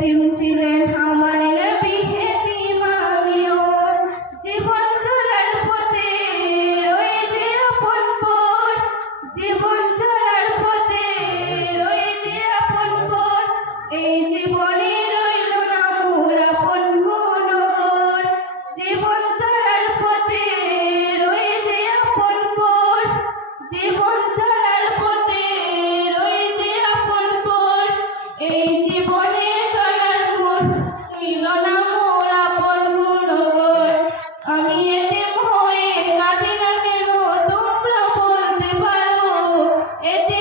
এতিম ছিলেন এতে